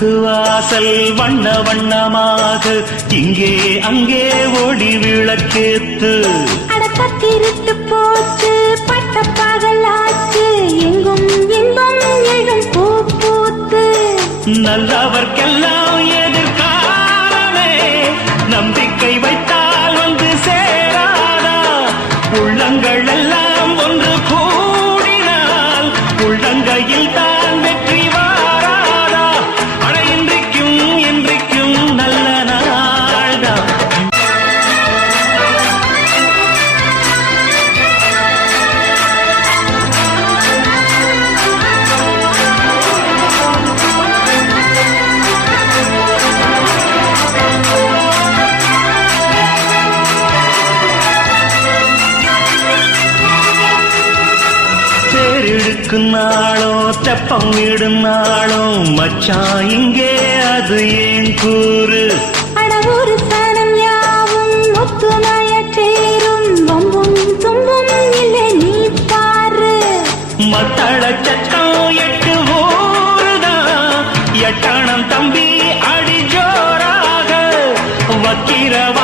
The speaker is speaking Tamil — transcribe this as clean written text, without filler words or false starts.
வீட்டு வாசல் வண்ண வண்ணமாக இங்கே அங்கே ஓடி விளக்கேத்து அடக்கத்திருட்டு போச்சு பட்ட பகலாச்சு எங்கும் இன்பம் எழும் பூ பூத்து நல்லவர்க்கெல்லாம் எதிர்காலமே நம்பிக்கை வைத்தால் வந்து சேராதா உள்ளங்கள் எல்லாம் ஒன்று கூடினால் உள்ளங்கையில் தான் வெற்றி வாராதா அட இன்றைக்கும் இன்றைக்கும் நல்ல நாள்தான் நாளோ தெப்பம் விடும் நாளோ மச்சான் இங்கே அது ஏன் கூறு அடவூரு சனம் யாவும் ஒத்துமைய சேரும் வம்பும் தும்பும் இல்லை நீ பாரு மத்தள சட்டம் 8 ஊருதான் எட்டணம் தம்பி அடி ஜோராக வக்கிரவ